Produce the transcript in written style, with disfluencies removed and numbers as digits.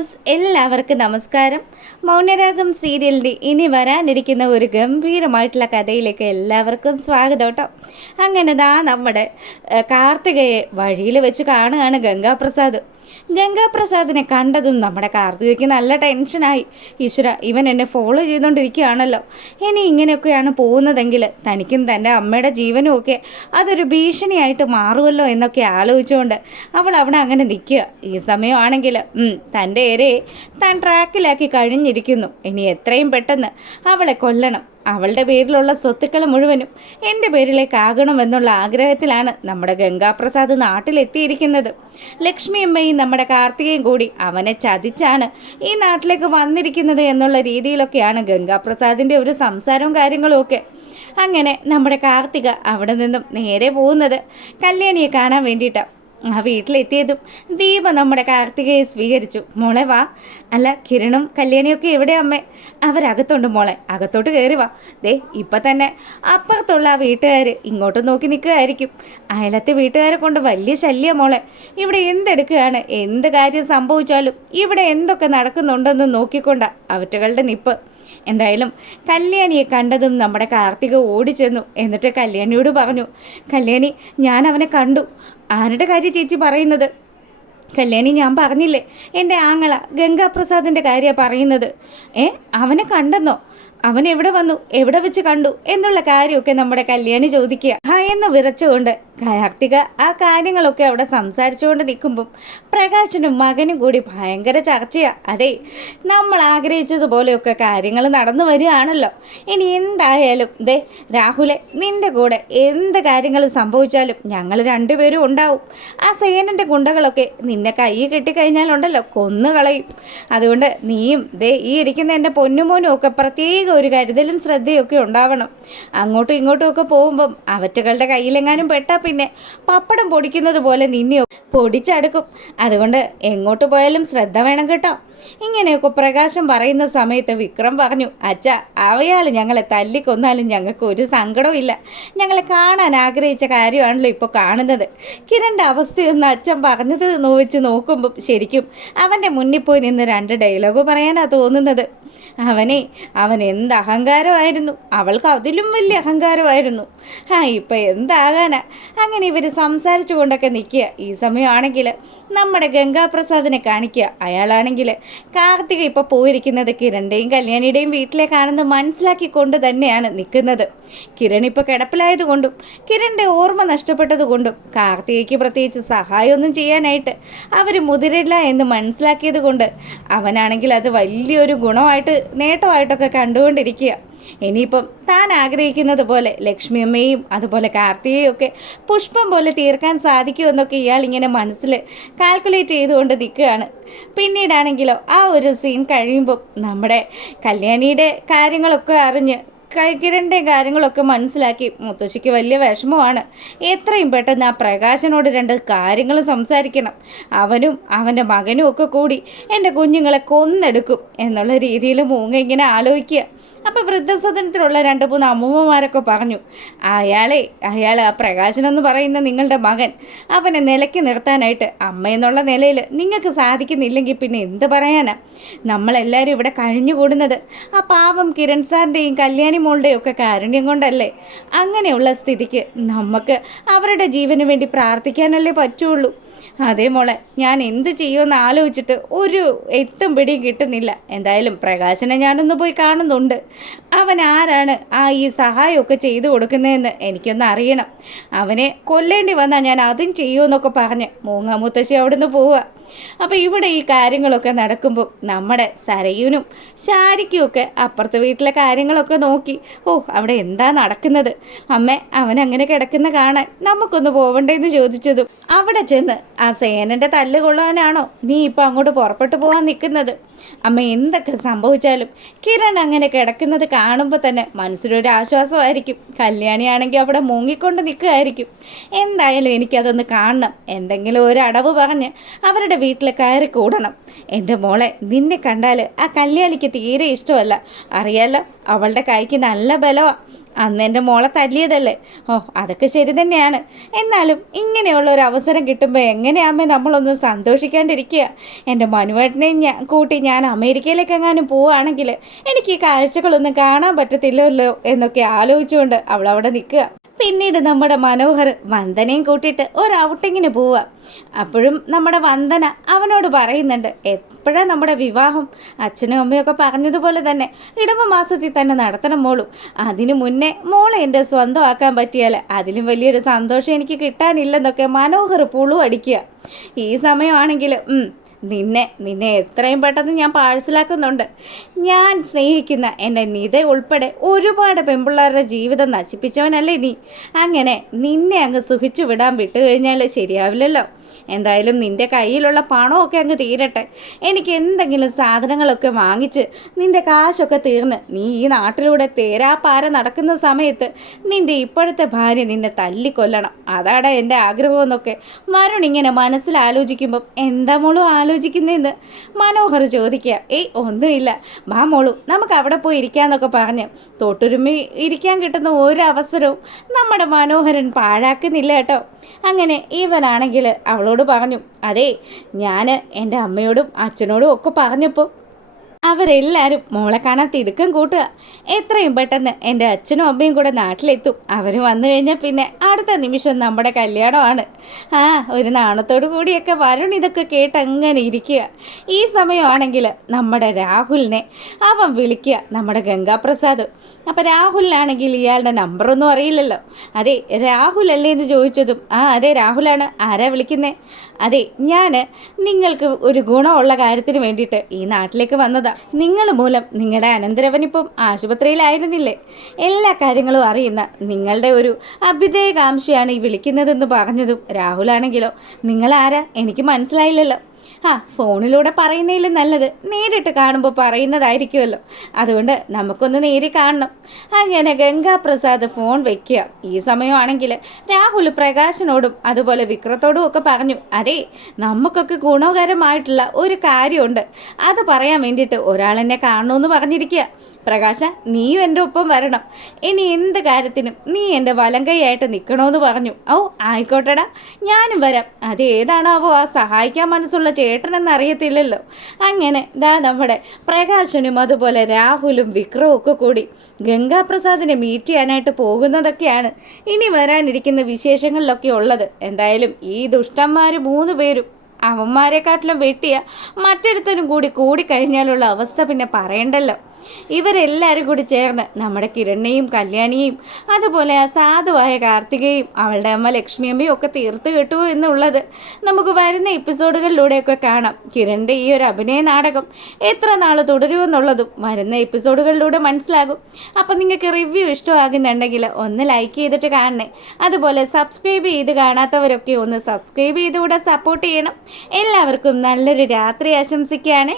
Viewers എല്ലാവർക്കും നമസ്കാരം. മൗനരാഗം സീരിയലിൻ്റെ ഇനി വരാനിരിക്കുന്ന ഒരു ഗംഭീരമായിട്ടുള്ള കഥയിലേക്ക് എല്ലാവർക്കും സ്വാഗതം കേട്ടോ. അങ്ങനെ നമ്മുടെ കാർത്തികയെ വഴിയിൽ വെച്ച് കാണുകയാണ് ഗംഗാപ്രസാദ്. ഗംഗാപ്രസാദിനെ കണ്ടതും നമ്മുടെ കാർത്തികയ്ക്ക് നല്ല ടെൻഷനായി. ഈശ്വര, ഇവൻ എന്നെ ഫോളോ ചെയ്തുകൊണ്ടിരിക്കുകയാണല്ലോ, ഇനി ഇങ്ങനെയൊക്കെയാണ് പോകുന്നതെങ്കിൽ തനിക്കും തൻ്റെ അമ്മയുടെ ജീവനും ഒക്കെ അതൊരു ഭീഷണിയായിട്ട് മാറുമല്ലോ എന്നൊക്കെ ആലോചിച്ചുകൊണ്ട് അവൾ അവിടെ അങ്ങനെ നിൽക്കുക. ഈ സമയമാണെങ്കിൽ തൻ്റെ ഇരയെ താൻ ട്രാക്കിലാക്കി കഴിഞ്ഞിരിക്കുന്നു. ഇനി എത്രയും പെട്ടെന്ന് അവളെ കൊല്ലണം. അവളുടെ പേരിലുള്ള സ്വത്തുക്കൾ മുഴുവനും എൻ്റെ പേരിലേക്കാകണമെന്നുള്ള ആഗ്രഹത്തിലാണ് നമ്മുടെ ഗംഗാപ്രസാദ് നാട്ടിലെത്തിയിരിക്കുന്നത്. ലക്ഷ്മിയമ്മയും നമ്മുടെ കാർത്തികയും കൂടി അവനെ ചതിച്ചാണ് ഈ നാട്ടിലേക്ക് വന്നിരിക്കുന്നത് എന്നുള്ള രീതിയിലൊക്കെയാണ് ഗംഗാപ്രസാദിൻ്റെ ഒരു സംസാരവും കാര്യങ്ങളും ഒക്കെ. അങ്ങനെ നമ്മുടെ കാർത്തിക അവിടെ നിന്നും നേരെ പോകുന്നത് കല്യാണിയെ കാണാൻ വേണ്ടിയിട്ടാണ്. ആ വീട്ടിലെത്തിയതും ദീപ നമ്മുടെ കാർത്തികയെ സ്വീകരിച്ചു. മോളെ വാ. അല്ല, കിരണും കല്യാണിയൊക്കെ എവിടെ അമ്മേ? അവരകത്തുണ്ട് മോളെ, അകത്തോട്ട് കയറി വാ. ദേ ഇപ്പം തന്നെ അപ്പുറത്തുള്ള ആ വീട്ടുകാർ ഇങ്ങോട്ട് നോക്കി നിൽക്കുകയായിരിക്കും. അയലത്തെ വീട്ടുകാരെ കൊണ്ട് വലിയ ശല്യം മോളെ. ഇവിടെ എന്തെടുക്കുകയാണ്, എന്ത് കാര്യം സംഭവിച്ചാലും ഇവിടെ എന്തൊക്കെ നടക്കുന്നുണ്ടെന്ന് നോക്കിക്കൊണ്ടാ അവറ്റകളുടെ നിപ്പ്. എന്തായാലും കല്യാണിയെ കണ്ടതും നമ്മുടെ കാർത്തിക ഓടിച്ചെന്നു. എന്നിട്ട് കല്യാണിയോട് പറഞ്ഞു, കല്യാണി, ഞാൻ അവനെ കണ്ടു. ആരുടെ കാര്യം ചേച്ചി പറയുന്നത്? കല്യാണി, ഞാൻ പറഞ്ഞില്ലേ, എൻ്റെ ആങ്ങള ഗംഗാപ്രസാദിൻ്റെ കാര്യമാണ് പറയുന്നത്. അവനെ കണ്ടെന്നോ? അവൻ എവിടെ വന്നു, എവിടെ വെച്ച് കണ്ടു എന്നുള്ള കാര്യമൊക്കെ നമ്മുടെ കല്യാണി ചോദിക്കുക. എന്ന് വിറച്ചുകൊണ്ട് കാർത്തിക ആ കാര്യങ്ങളൊക്കെ അവിടെ സംസാരിച്ചുകൊണ്ട് നിൽക്കുമ്പം പ്രകാശനും മകനും കൂടി ഭയങ്കര ചർച്ചയാണ്. അതെ, നമ്മൾ ആഗ്രഹിച്ചതുപോലെയൊക്കെ കാര്യങ്ങൾ നടന്നു വരികയാണല്ലോ. ഇനി എന്തായാലും ദേ രാഹുലെ, നിൻ്റെ കൂടെ എന്ത് കാര്യങ്ങൾ സംഭവിച്ചാലും ഞങ്ങൾ രണ്ടുപേരും ഉണ്ടാവും. ആ സേനൻ്റെ ഗുണ്ടകളൊക്കെ നിന്നെ കൈ കെട്ടിക്കഴിഞ്ഞാലുണ്ടല്ലോ കൊന്നുകളയും. അതുകൊണ്ട് നീയും ദേ ഈ ഇരിക്കുന്ന എൻ്റെ പൊന്നുമോനും ഒക്കെ പ്രത്യേക ഒരു കരുതലും ശ്രദ്ധയൊക്കെ ഉണ്ടാവണം. അങ്ങോട്ടും ഇങ്ങോട്ടും ഒക്കെ പോകുമ്പം അവറ്റകളുടെ കയ്യിലെങ്ങാനും പെട്ടാൽ പിന്നെ പപ്പടം പൊടിക്കുന്നത് പോലെ നിന്നെയോ പൊടിച്ചടുക്കും. അതുകൊണ്ട് എങ്ങോട്ട് പോയാലും ശ്രദ്ധ വേണം കേട്ടോ. ഇങ്ങനെയൊക്കെ പ്രകാശം പറയുന്ന സമയത്ത് വിക്രം പറഞ്ഞു, അച്ഛാ, അവയാൾ ഞങ്ങളെ തല്ലിക്കൊന്നാലും ഞങ്ങൾക്ക് ഒരു സങ്കടവും ഇല്ല. ഞങ്ങളെ കാണാൻ ആഗ്രഹിച്ച കാര്യമാണല്ലോ ഇപ്പോൾ കാണുന്നത്. കിരണിൻ്റെ അവസ്ഥയൊന്ന് അച്ഛൻ പറഞ്ഞത് വെച്ച് നോക്കുമ്പം ശരിക്കും അവൻ്റെ മുന്നിൽ പോയി നിന്ന് രണ്ട് ഡയലോഗ് പറയാനാണ് തോന്നുന്നത്. അവൻ എന്ത് അഹങ്കാരമായിരുന്നു, അവൾക്ക് അതിലും വലിയ അഹങ്കാരമായിരുന്നു. ഇപ്പം എന്താകാനാ? അങ്ങനെ ഇവർ സംസാരിച്ചു കൊണ്ടൊക്കെ നിൽക്കുക. ഈ സമയമാണെങ്കിൽ നമ്മുടെ ഗംഗാപ്രസാദിനെ കാണിക്കുക. അയാളാണെങ്കിൽ കാർത്തിക ഇപ്പോൾ പോയിരിക്കുന്നത് കിരണിൻ്റെയും കല്യാണിയുടെയും വീട്ടിലേക്കാണെന്ന് മനസ്സിലാക്കിക്കൊണ്ട് തന്നെയാണ് നിൽക്കുന്നത്. കിരൺ ഇപ്പോൾ കിടപ്പിലായതുകൊണ്ടും കിരണിൻ്റെ ഓർമ്മ നഷ്ടപ്പെട്ടതുകൊണ്ടും കാർത്തികയ്ക്ക് പ്രത്യേകിച്ച് സഹായമൊന്നും ചെയ്യാനായിട്ട് അവർ മുതിരില്ല എന്ന് മനസ്സിലാക്കിയത് കൊണ്ട് അവനാണെങ്കിൽ അത് വലിയൊരു ഗുണമായിട്ട് നേട്ടമായിട്ടൊക്കെ കണ്ടുകൊണ്ടിരിക്കുക. ഇനിയിപ്പം താൻ ആഗ്രഹിക്കുന്നത് പോലെ ലക്ഷ്മിയമ്മയും അതുപോലെ കാർത്തികയും ഒക്കെ പുഷ്പം പോലെ തീർക്കാൻ സാധിക്കുമെന്നൊക്കെ ഇയാൾ ഇങ്ങനെ മനസ്സിൽ കാൽക്കുലേറ്റ് ചെയ്തുകൊണ്ട് നിൽക്കുകയാണ്. പിന്നീടാണെങ്കിലോ ആ ഒരു സീൻ കഴിയുമ്പം നമ്മുടെ കല്യാണിയുടെ കാര്യങ്ങളൊക്കെ അറിഞ്ഞ് കിരണിൻ്റെ കാര്യങ്ങളൊക്കെ മനസ്സിലാക്കി മുത്തശ്ശിക്ക് വലിയ വിഷമമാണ്. എത്രയും പെട്ടെന്ന് ആ പ്രകാശനോട് രണ്ട് കാര്യങ്ങൾ സംസാരിക്കണം. അവനും അവൻ്റെ മകനും ഒക്കെ കൂടി എൻ്റെ കുഞ്ഞുങ്ങളെ കൊന്നെടുക്കും എന്നുള്ള രീതിയിൽ മൂങ്ങ ഇങ്ങനെ ആലോചിക്കുക. അപ്പോൾ വൃദ്ധസദനത്തിലുള്ള 2-3 അമ്മൂമ്മമാരൊക്കെ പറഞ്ഞു, അയാൾ ആ പ്രകാശനെന്ന് പറയുന്ന നിങ്ങളുടെ മകൻ, അവനെ നിലയ്ക്ക് നിർത്താനായിട്ട് അമ്മ എന്നുള്ള നിലയിൽ നിങ്ങൾക്ക് സാധിക്കുന്നില്ലെങ്കിൽ പിന്നെ എന്ത് പറയാനാ? നമ്മളെല്ലാവരും ഇവിടെ കഴിഞ്ഞുകൂടുന്നത് ആ പാവം കിരൺ സാറിൻ്റെയും കല്യാണി മോളുടെയും ഒക്കെ കാരുണ്യം കൊണ്ടല്ലേ. അങ്ങനെയുള്ള സ്ഥിതിക്ക് നമുക്ക് അവരുടെ ജീവന് വേണ്ടി പ്രാർത്ഥിക്കാനല്ലേ പറ്റുള്ളൂ. അതേ മോളെ, ഞാൻ എന്ത് ചെയ്യുമെന്ന് ആലോചിച്ചിട്ട് ഒരു എത്തും പിടിയും കിട്ടുന്നില്ല. എന്തായാലും പ്രകാശനെ ഞാനൊന്ന് പോയി കാണുന്നുണ്ട്. അവൻ ആരാണ് ഈ സഹായമൊക്കെ ചെയ്തു കൊടുക്കുന്നതെന്ന് എനിക്കൊന്ന് അറിയണം. അവനെ കൊല്ലേണ്ടി വന്നാൽ ഞാൻ അതും ചെയ്യുമെന്നൊക്കെ പറഞ്ഞ് മൂങ്ങ മുത്തശ്ശി അവിടെ നിന്ന് പോവുക. അപ്പോൾ ഇവിടെ ഈ കാര്യങ്ങളൊക്കെ നടക്കുമ്പോൾ നമ്മുടെ സരയുനും ശാരിക്കും ഒക്കെ അപ്പുറത്തെ വീട്ടിലെ കാര്യങ്ങളൊക്കെ നോക്കി, അവിടെ എന്താ നടക്കുന്നത് അമ്മേ, അവനങ്ങനെ കിടക്കുന്ന കാണാൻ നമുക്കൊന്ന് പോവണ്ടേന്ന് ചോദിച്ചതും അവിടെ ചെന്ന് ആ സേനൻ്റെ തല്ല് കൊള്ളാനാണോ നീ ഇപ്പം അങ്ങോട്ട് പുറപ്പെട്ടു പോകാൻ നിൽക്കുന്നത്? അമ്മ, എന്തൊക്കെ സംഭവിച്ചാലും കിരൺ അങ്ങനെ കിടക്കുന്നത് കാണുമ്പോൾ തന്നെ മനസ്സിലൊരു ആശ്വാസമായിരിക്കും. കല്യാണിയാണെങ്കിൽ അവിടെ മുങ്ങിക്കൊണ്ട് നിൽക്കുകയായിരിക്കും. എന്തായാലും എനിക്കതൊന്ന് കാണണം. എന്തെങ്കിലും ഒരു അടവ് പറഞ്ഞ് അവരുടെ വീട്ടിൽ കയറി കൂടണം. എൻ്റെ മോളെ, നിന്നെ കണ്ടാൽ ആ കല്യാണിക്ക് തീരെ ഇഷ്ടമല്ല. അറിയാലോ, അവളുടെ കൈക്ക് നല്ല ബലമാണ്. അന്ന് എൻ്റെ മോളെ തല്ലിയതല്ലേ. ഓ, അതൊക്കെ ശരി തന്നെയാണ്. എന്നാലും ഇങ്ങനെയുള്ള ഒരു അവസരം കിട്ടുമ്പോൾ എങ്ങനെയാമ്മേ നമ്മളൊന്ന് സന്തോഷിക്കാണ്ടിരിക്കുക? എൻ്റെ മനുവേട്ടനെയും കൂട്ടി ഞാൻ അമേരിക്കയിലേക്ക് എങ്ങാനും പോവുകയാണെങ്കിൽ എനിക്ക് ഈ കാഴ്ചകളൊന്നും കാണാൻ പറ്റത്തില്ലല്ലോ എന്നൊക്കെ ആലോചിച്ചുകൊണ്ട് അവളവിടെ നിൽക്കുക. പിന്നീട് നമ്മുടെ മനോഹർ വന്ദനയും കൂട്ടിയിട്ട് ഒരു ഔട്ടിങ്ങിന് പോവുക. അപ്പോഴും നമ്മുടെ വന്ദന അവനോട് പറയുന്നുണ്ട്, എപ്പോഴാണ് നമ്മുടെ വിവാഹം? അച്ഛനും അമ്മയൊക്കെ പറഞ്ഞതുപോലെ തന്നെ ഇടവ മാസത്തിൽ തന്നെ നടത്തണം മോളൂ. അതിനു മുന്നേ മോളെ എൻ്റെ സ്വന്തമാക്കാൻ പറ്റിയാൽ അതിലും വലിയൊരു സന്തോഷം എനിക്ക് കിട്ടാനില്ലെന്നൊക്കെ മനോഹർ പുളു അടിക്കുക. ഈ സമയമാണെങ്കിൽ നിന്നെ എത്രയും പെട്ടെന്ന് ഞാൻ പാഴ്സലാക്കുന്നുണ്ട്. ഞാൻ സ്നേഹിക്കുന്ന എൻ്റെ നിത ഉൾപ്പെടെ ഒരുപാട് പെൺപിള്ളേരുടെ ജീവിതം നശിപ്പിച്ചവനല്ലേ നീ. അങ്ങനെ നിന്നെ അങ്ങ് സുഖിച്ചു വിടാൻ വിട്ടുകഴിഞ്ഞാൽ ശരിയാവില്ലല്ലോ. എന്തായാലും നിൻ്റെ കയ്യിലുള്ള പണമൊക്കെ അങ്ങ് തീരട്ടെ. എനിക്ക് എന്തെങ്കിലും സാധനങ്ങളൊക്കെ വാങ്ങിച്ച് നിൻ്റെ കാശൊക്കെ തീർന്ന് നീ ഈ നാട്ടിലൂടെ തേരാപ്പാര നടക്കുന്ന സമയത്ത് നിൻ്റെ ഇപ്പോഴത്തെ ഭാര്യ നിന്നെ തല്ലിക്കൊല്ലണം. അതാണ് എൻ്റെ ആഗ്രഹമെന്നൊക്കെ വരുൺ ഇങ്ങനെ മനസ്സിലാലോചിക്കുമ്പം എന്താ മോളും ആലോചിക്കുന്നതെന്ന് മനോഹർ ചോദിക്കുക. ഒന്നുമില്ല, വാ മോളു നമുക്ക് അവിടെ പോയി ഇരിക്കാന്നൊക്കെ പറഞ്ഞ് തൊട്ടുരുമ്മി ഇരിക്കാൻ കിട്ടുന്ന ഒരു അവസരവും നമ്മുടെ മനോഹരൻ പാഴാക്കുന്നില്ല കേട്ടോ. അങ്ങനെ ഇവനാണെങ്കിൽ അവളോട് പറഞ്ഞു, അതെ ഞാൻ എൻ്റെ അമ്മയോടും അച്ഛനോടും ഒക്കെ പറഞ്ഞപ്പോൾ അവരെല്ലാവരും മോളെ കാണാൻ തിടുക്കം കൂട്ടുക. എത്രയും പെട്ടെന്ന് എൻ്റെ അച്ഛനും അമ്മയും കൂടെ നാട്ടിലെത്തും. അവർ വന്നു കഴിഞ്ഞാൽ പിന്നെ അടുത്ത നിമിഷം നമ്മുടെ കല്യാണമാണ്. ഒരു നാണത്തോടു കൂടിയൊക്കെ വരുൺ ഇതൊക്കെ കേട്ട് അങ്ങനെ ഇരിക്കുക. ഈ സമയമാണെങ്കിൽ നമ്മുടെ രാഹുലിനെ അവൻ വിളിക്കുക, നമ്മുടെ ഗംഗാപ്രസാദ്. അപ്പം രാഹുലിനാണെങ്കിൽ ഇയാളുടെ നമ്പറൊന്നും അറിയില്ലല്ലോ. അതെ രാഹുൽ അല്ലേ എന്ന് ചോദിച്ചതും അതെ രാഹുലാണ്. ആരാ വിളിക്കുന്നേ? അതെ ഞാൻ നിങ്ങൾക്ക് ഒരു ഗുണമുള്ള കാര്യത്തിന് വേണ്ടിയിട്ട് ഈ നാട്ടിലേക്ക് വന്നതാ. നിങ്ങൾ മൂലം നിങ്ങളുടെ അനന്തരവനിപ്പം ആശുപത്രിയിലായിരുന്നില്ലേ? എല്ലാ കാര്യങ്ങളും അറിയുന്ന നിങ്ങളുടെ ഒരു അഭ്യുദയകാംക്ഷയാണ് ഈ വിളിക്കുന്നതെന്ന് പറഞ്ഞതും രാഹുലാണെങ്കിലോ, നിങ്ങളാരാ എനിക്ക് മനസ്സിലായില്ലല്ലോ. ഫോണിലൂടെ പറയുന്നതിലും നല്ലത് നേരിട്ട് കാണുമ്പോൾ പറയുന്നതായിരിക്കുമല്ലോ. അതുകൊണ്ട് നമുക്കൊന്ന് നേരിൽ കാണണം. അങ്ങനെ ഗംഗാപ്രസാദ് ഫോൺ വയ്ക്കുക. ഈ സമയമാണെങ്കിൽ രാഹുൽ പ്രകാശനോടും അതുപോലെ വിക്രത്തോടും ഒക്കെ പറഞ്ഞു, അതെ നമുക്കൊക്കെ ഗുണകരമായിട്ടുള്ള ഒരു കാര്യമുണ്ട്. അത് പറയാൻ വേണ്ടിയിട്ട് ഒരാളെന്നെ കാണണമെന്ന് പറഞ്ഞിരിക്കുക. പ്രകാശ, നീയും എൻ്റെ ഒപ്പം വരണം. ഇനി എന്ത് കാര്യത്തിനും നീ എൻ്റെ വലങ്കൈയായിട്ട് നിൽക്കണമെന്ന് പറഞ്ഞു. ആയിക്കോട്ടെടാ, ഞാനും വരാം. അത് ഏതാണാവോ ആ സഹായിക്കാൻ മനസ്സുള്ള ചേട്ടനെന്ന് അറിയത്തില്ലല്ലോ. അങ്ങനെ നമ്മുടെ പ്രകാശനും അതുപോലെ രാഹുലും വിക്രവും ഒക്കെ കൂടി ഗംഗാപ്രസാദിനെ മീറ്റ് ചെയ്യാനായിട്ട് പോകുന്നതൊക്കെയാണ് ഇനി വരാനിരിക്കുന്ന വിശേഷങ്ങളിലൊക്കെ ഉള്ളത്. എന്തായാലും ഈ ദുഷ്ടന്മാർ 3 പേരും അവന്മാരെക്കാട്ടിലും വെട്ടിയ മറ്റൊരുത്തനും കൂടി കഴിഞ്ഞാലുള്ള അവസ്ഥ പിന്നെ പറയണ്ടല്ലോ. ഇവരെല്ലാവരും കൂടി ചേർന്ന് നമ്മുടെ കിരണിനെയും കല്യാണിയെയും അതുപോലെ ആ സാധുവായ കാർത്തികയും അവളുടെ അമ്മ ലക്ഷ്മിയമ്മയും ഒക്കെ തീർത്ത് കിട്ടൂ എന്നുള്ളത് നമുക്ക് വരുന്ന എപ്പിസോഡുകളിലൂടെയൊക്കെ കാണാം. കിരണിൻ്റെ ഈ ഒരു അഭിനയ നാടകം എത്ര നാൾ തുടരുമെന്നുള്ളതും വരുന്ന എപ്പിസോഡുകളിലൂടെ മനസ്സിലാകും. അപ്പം നിങ്ങൾക്ക് റിവ്യൂ ഇഷ്ടമാകുന്നുണ്ടെങ്കിൽ ഒന്ന് ലൈക്ക് ചെയ്തിട്ട് കാണണേ. അതുപോലെ സബ്സ്ക്രൈബ് ചെയ്ത് കാണാത്തവരൊക്കെ ഒന്ന് സബ്സ്ക്രൈബ് ചെയ്തുകൂടെ സപ്പോർട്ട് ചെയ്യണം. എല്ലാവർക്കും നല്ലൊരു രാത്രി ആശംസിക്കുകയാണ്.